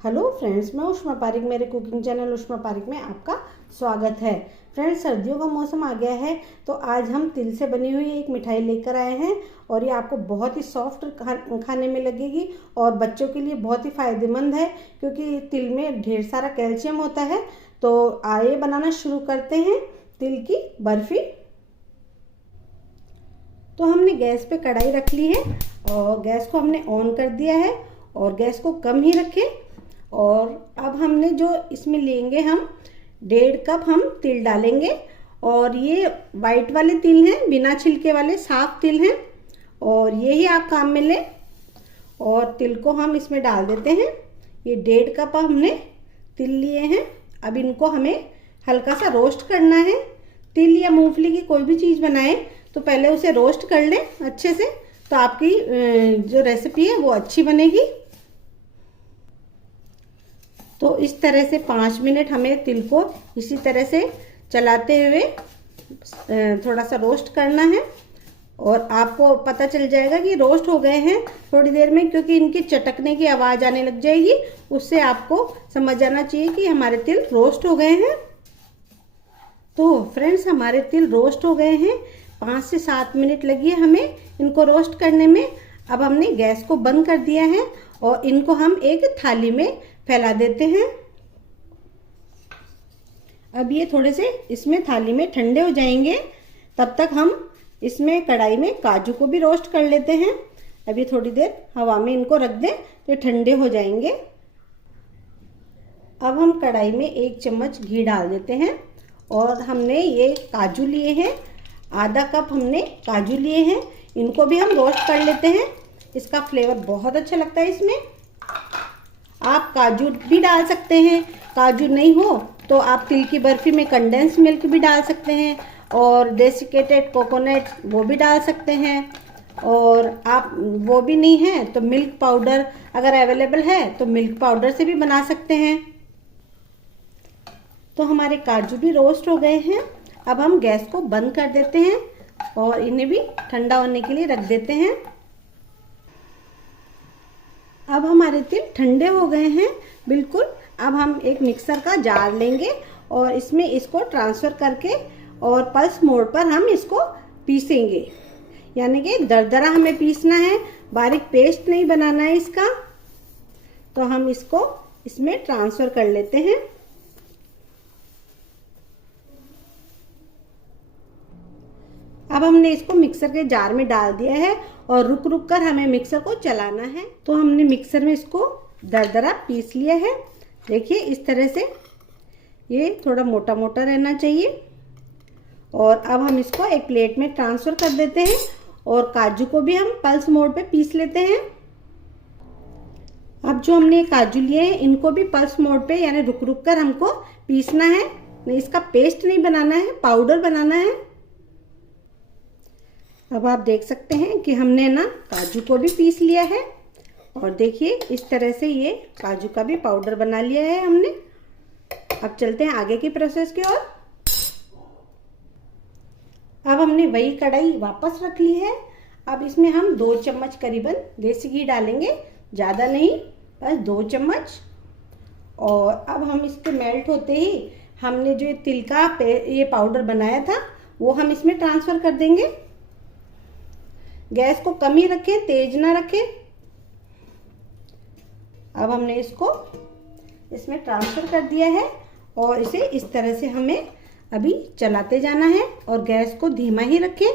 Hello friends, मैं उष्मा पारिक, मेरे कुकिंग चैनल उष्मा पारिक में आपका स्वागत है। फ्रेंड्स, सर्दियों का मौसम आ गया है तो आज हम तिल से बनी हुई एक मिठाई लेकर आए हैं और ये आपको बहुत ही सॉफ्ट खाने में लगेगी और बच्चों के लिए बहुत ही फ़ायदेमंद है क्योंकि तिल में ढेर सारा कैल्शियम होता है। तो आइए बनाना शुरू करते हैं तिल की बर्फ़ी। तो हमने गैस पे कढ़ाई रख ली है और गैस को हमने ऑन कर दिया है और गैस को कम ही रखें। और अब हमने जो इसमें लेंगे, हम 1.5 कप हम तिल डालेंगे और ये वाइट वाले तिल हैं, बिना छिलके वाले साफ तिल हैं और ये ही आप काम में लें। और तिल को हम इसमें डाल देते हैं। ये 1.5 कप हमने तिल लिए हैं। अब इनको हमें हल्का सा रोस्ट करना है। तिल या मूंगफली की कोई भी चीज़ बनाएं तो पहले उसे रोस्ट कर लें अच्छे से, तो आपकी जो रेसिपी है वो अच्छी बनेगी। तो इस तरह से 5 मिनट हमें तिल को इसी तरह से चलाते हुए थोड़ा सा रोस्ट करना है और आपको पता चल जाएगा कि रोस्ट हो गए हैं थोड़ी देर में, क्योंकि इनके चटकने की आवाज़ आने लग जाएगी। उससे आपको समझ आना चाहिए कि हमारे तिल रोस्ट हो गए हैं। तो फ्रेंड्स, हमारे तिल रोस्ट हो गए हैं। 5 से 7 मिनट लगी है हमें इनको रोस्ट करने में। अब हमने गैस को बंद कर दिया है और इनको हम एक थाली में फैला देते हैं। अब ये थोड़े से इसमें थाली में ठंडे हो जाएंगे, तब तक हम इसमें कढ़ाई में काजू को भी रोस्ट कर लेते हैं। अभी थोड़ी देर हवा में इनको रख दें तो ठंडे हो जाएंगे। अब हम कढ़ाई में 1 चम्मच घी डाल देते हैं और हमने ये काजू लिए हैं, आधा कप हमने काजू लिए हैं। इनको भी हम रोस्ट कर लेते हैं। इसका फ्लेवर बहुत अच्छा लगता है इसमें। आप काजू भी डाल सकते हैं, काजू नहीं हो तो आप तिल की बर्फ़ी में कंडेंस मिल्क भी डाल सकते हैं और डेसिकेटेड कोकोनट वो भी डाल सकते हैं। और आप वो भी नहीं है तो मिल्क पाउडर अगर अवेलेबल है तो मिल्क पाउडर से भी बना सकते हैं। तो हमारे काजू भी रोस्ट हो गए हैं। अब हम गैस को बंद कर देते हैं और इन्हें भी ठंडा होने के लिए रख देते हैं। अब हमारे तिल ठंडे हो गए हैं बिल्कुल। अब हम एक मिक्सर का जार लेंगे और इसमें इसको ट्रांसफ़र करके और पल्स मोड पर हम इसको पीसेंगे, यानी कि दरदरा हमें पीसना है, बारीक पेस्ट नहीं बनाना है इसका। तो हम इसको इसमें ट्रांसफ़र कर लेते हैं। अब हमने इसको मिक्सर के जार में डाल दिया है और रुक रुक कर हमें मिक्सर को चलाना है। तो हमने मिक्सर में इसको दरदरा पीस लिया है। देखिए इस तरह से ये थोड़ा मोटा मोटा रहना चाहिए। और अब हम इसको एक प्लेट में ट्रांसफ़र कर देते हैं और काजू को भी हम पल्स मोड पे पीस लेते हैं। अब जो हमने काजू लिए हैं इनको भी पल्स मोड पे यानी रुक रुक कर हमको पीसना है। नहीं, इसका पेस्ट नहीं बनाना है, पाउडर बनाना है। अब आप देख सकते हैं कि हमने ना काजू को भी पीस लिया है और देखिए इस तरह से ये काजू का भी पाउडर बना लिया है हमने। अब चलते हैं आगे की प्रोसेस की ओर। अब हमने वही कढ़ाई वापस रख ली है। अब इसमें हम 2 चम्मच करीबन देसी घी डालेंगे, ज़्यादा नहीं, बस 2 चम्मच। और अब हम इसके मेल्ट होते ही हमने जो तिल का ये पाउडर बनाया था वो हम इसमें ट्रांसफ़र कर देंगे। गैस को कम ही रखें, तेज ना रखें। अब हमने इसको इसमें ट्रांसफ़र कर दिया है और इसे इस तरह से हमें अभी चलाते जाना है और गैस को धीमा ही रखें।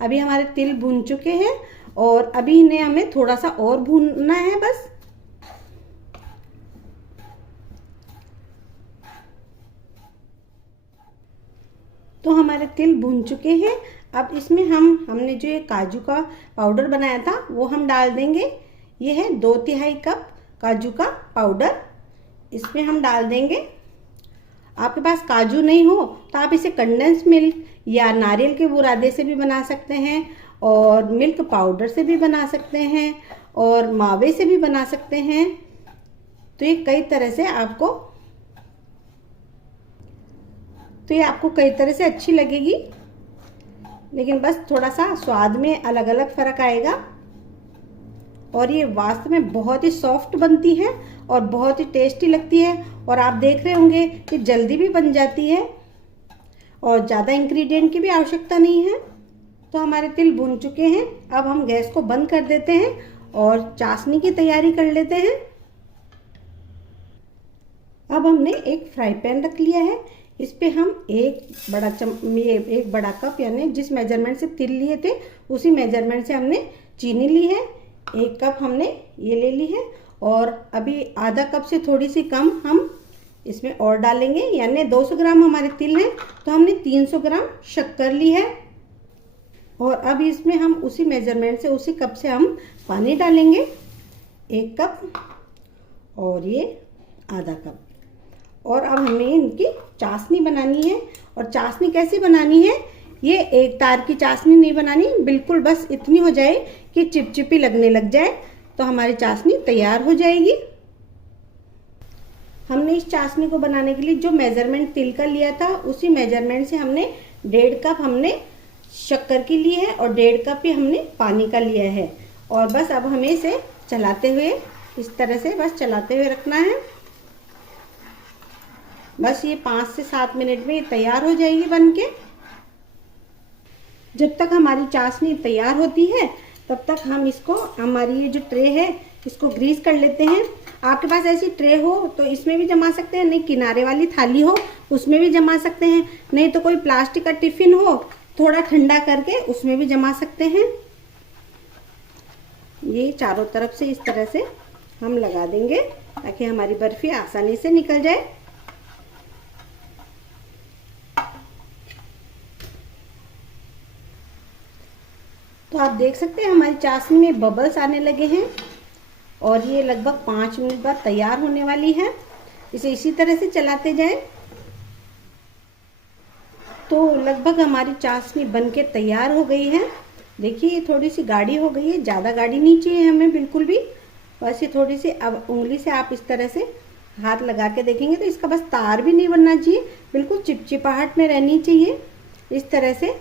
अभी हमारे तिल भून चुके हैं और अभी इन्हें हमें थोड़ा सा और भूनना है बस। तो हमारे तिल भून चुके हैं। अब इसमें हमने जो ये काजू का पाउडर बनाया था वो हम डाल देंगे। ये है 2/3 कप काजू का पाउडर, इसमें हम डाल देंगे। आपके पास काजू नहीं हो तो आप इसे कंडेंस मिल्क या नारियल के बुरादे से भी बना सकते हैं और मिल्क पाउडर से भी बना सकते हैं और मावे से भी बना सकते हैं। तो ये कई तरह से आपको कई तरह से अच्छी लगेगी, लेकिन बस थोड़ा सा स्वाद में अलग अलग फ़र्क आएगा। और ये वास्तव में बहुत ही सॉफ्ट बनती है और बहुत ही टेस्टी लगती है। और आप देख रहे होंगे कि जल्दी भी बन जाती है और ज़्यादा इंग्रेडिएंट की भी आवश्यकता नहीं है। तो हमारे तिल भुन चुके हैं। अब हम गैस को बंद कर देते हैं और चाशनी की तैयारी कर लेते हैं। अब हमने एक फ्राई पैन रख लिया है। इस पे हम एक बड़ा कप यानी जिस मेजरमेंट से तिल लिए थे उसी मेजरमेंट से हमने चीनी ली है। 1 कप हमने ये ले ली है और अभी आधा कप से थोड़ी सी कम हम इसमें और डालेंगे, यानी 200 ग्राम हमारे तिल हैं तो हमने 300 ग्राम शक्कर ली है। और अब इसमें हम उसी मेजरमेंट से उसी कप से हम पानी डालेंगे, 1 कप और ये आधा कप। और अब हमें इनकी चाशनी बनानी है। और चाशनी कैसी बनानी है, ये एक तार की चाशनी नहीं बनानी, बिल्कुल बस इतनी हो जाए कि चिपचिपी लगने लग जाए तो हमारी चाशनी तैयार हो जाएगी। हमने इस चाशनी को बनाने के लिए जो मेजरमेंट तिल का लिया था उसी मेजरमेंट से हमने 1.5 कप हमने शक्कर की ली है और 1.5 कप ही हमने पानी का लिया है। और बस अब हमें इसे चलाते हुए इस तरह से बस चलाते हुए रखना है। बस ये 5 से 7 मिनट में ये तैयार हो जाएगी बनके। जब तक हमारी चाशनी तैयार होती है तब तक हम इसको, हमारी ये जो ट्रे है इसको ग्रीस कर लेते हैं। आपके पास ऐसी ट्रे हो तो इसमें भी जमा सकते हैं, नहीं किनारे वाली थाली हो उसमें भी जमा सकते हैं, नहीं तो कोई प्लास्टिक का टिफिन हो थोड़ा ठंडा करके उसमें भी जमा सकते हैं। ये चारों तरफ से इस तरह से हम लगा देंगे ताकि हमारी बर्फी आसानी से निकल जाए। तो आप देख सकते हैं हमारी चाशनी में बबल्स आने लगे हैं और ये लगभग 5 मिनट बाद तैयार होने वाली है। इसे इसी तरह से चलाते जाएं। तो लगभग हमारी चाशनी बनके तैयार हो गई है। देखिए ये थोड़ी सी गाढ़ी हो गई है, ज़्यादा गाढ़ी नहीं चाहिए हमें बिल्कुल भी, बस ये थोड़ी सी। अब उंगली से आप इस तरह से हाथ लगा के देखेंगे तो इसका बस तार भी नहीं बनना चाहिए, बिल्कुल चिपचिपाहट में रहनी चाहिए। इस तरह से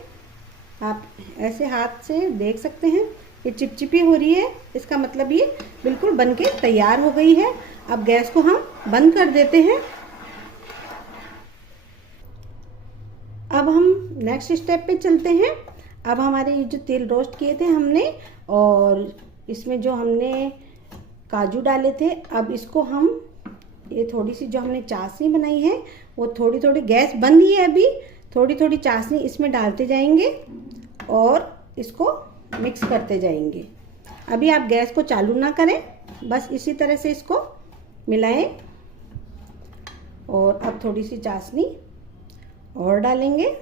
आप ऐसे हाथ से देख सकते हैं ये चिपचिपी हो रही है, इसका मतलब ये बिल्कुल बनके तैयार हो गई है। अब गैस को हम बंद कर देते हैं। अब हम नेक्स्ट स्टेप पे चलते हैं। अब हमारे ये जो तिल रोस्ट किए थे हमने और इसमें जो हमने काजू डाले थे, अब इसको हम ये थोड़ी सी जो हमने चाशनी बनाई है वो थोड़ी थोड़ी, गैस बंद ही है अभी, थोड़ी थोड़ी चाशनी इसमें डालते जाएंगे और इसको मिक्स करते जाएंगे। अभी आप गैस को चालू ना करें, बस इसी तरह से इसको मिलाएं। और अब थोड़ी सी चाशनी और डालेंगे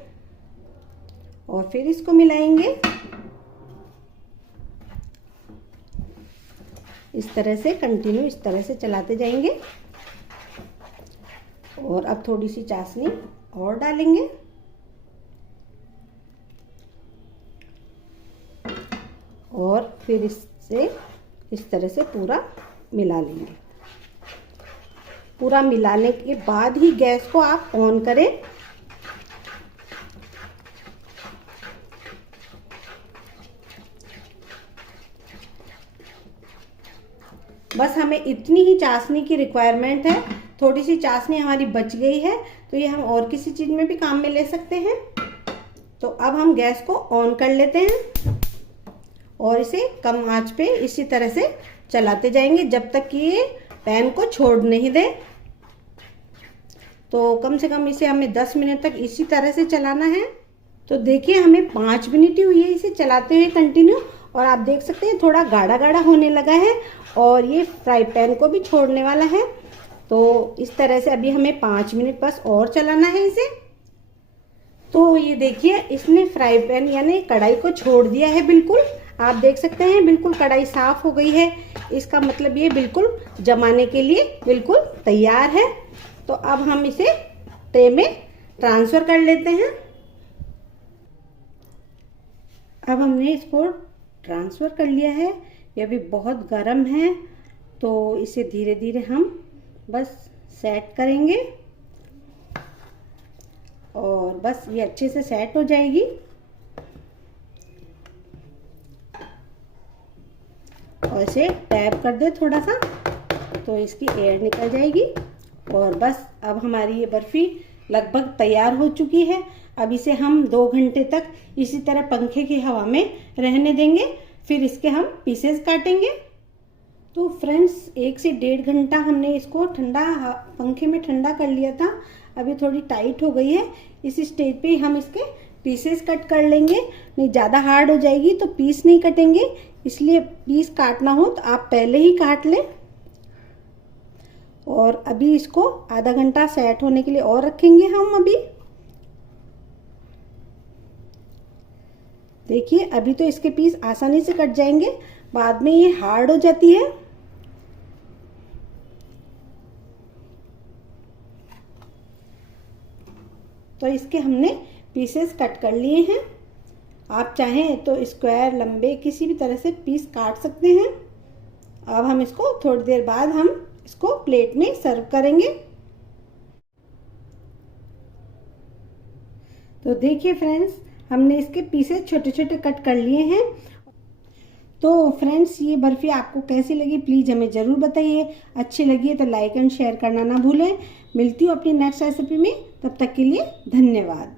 और फिर इसको मिलाएंगे। इस तरह से कंटिन्यू इस तरह से चलाते जाएंगे। और अब थोड़ी सी चाशनी और डालेंगे और फिर इससे इस तरह से पूरा मिला लेंगे। पूरा मिलाने के बाद ही गैस को आप ऑन करें। बस हमें इतनी ही चाशनी की रिक्वायरमेंट है। थोड़ी सी चाशनी हमारी बच गई है तो ये हम और किसी चीज़ में भी काम में ले सकते हैं। तो अब हम गैस को ऑन कर लेते हैं और इसे कम आंच पे इसी तरह से चलाते जाएंगे जब तक कि ये पैन को छोड़ नहीं दे। तो कम से कम इसे हमें 10 मिनट तक इसी तरह से चलाना है। तो देखिए हमें 5 मिनट ही हुई है इसे चलाते हुए कंटिन्यू, और आप देख सकते हैं थोड़ा गाढ़ा गाढ़ा होने लगा है और ये फ्राई पैन को भी छोड़ने वाला है। तो इस तरह से अभी हमें 5 मिनट बस और चलाना है इसे। तो ये देखिए इसने फ्राई पैन यानी कढ़ाई को छोड़ दिया है बिल्कुल। आप देख सकते हैं बिल्कुल कढ़ाई साफ हो गई है। इसका मतलब ये बिल्कुल जमाने के लिए बिल्कुल तैयार है। तो अब हम इसे ट्रे में ट्रांसफ़र कर लेते हैं। अब हमने इसको ट्रांसफ़र कर लिया है। ये अभी बहुत गर्म है तो इसे धीरे धीरे हम बस सेट करेंगे और बस ये अच्छे से सेट हो जाएगी। और इसे टैप कर दे थोड़ा सा तो इसकी एयर निकल जाएगी। और बस अब हमारी ये बर्फ़ी लगभग तैयार हो चुकी है। अब इसे हम 2 घंटे तक इसी तरह पंखे की हवा में रहने देंगे, फिर इसके हम पीसेस काटेंगे। तो फ्रेंड्स 1 से 1.5 घंटा हमने इसको पंखे में ठंडा कर लिया था। अभी थोड़ी टाइट हो गई है। इस स्टेज पे हम इसके पीसेस कट कर लेंगे, नहीं ज़्यादा हार्ड हो जाएगी तो पीस नहीं कटेंगे, इसलिए पीस काटना हो तो आप पहले ही काट लें। और अभी इसको आधा घंटा सेट होने के लिए और रखेंगे हम। अभी देखिए अभी तो इसके पीस आसानी से कट जाएंगे, बाद में ये हार्ड हो जाती है। तो इसके हमने पीसेस कट कर लिए हैं। आप चाहें तो स्क्वायर लंबे किसी भी तरह से पीस काट सकते हैं। अब हम इसको थोड़ी देर बाद हम इसको प्लेट में सर्व करेंगे। तो देखिए फ्रेंड्स हमने इसके पीसेस छोटे छोटे कट कर लिए हैं। तो फ्रेंड्स ये बर्फ़ी आपको कैसी लगी प्लीज़ हमें ज़रूर बताइए। अच्छी लगी है तो लाइक एंड शेयर करना ना भूलें। मिलती हूँ अपनी नेक्स्ट रेसिपी में, तब तक के लिए धन्यवाद।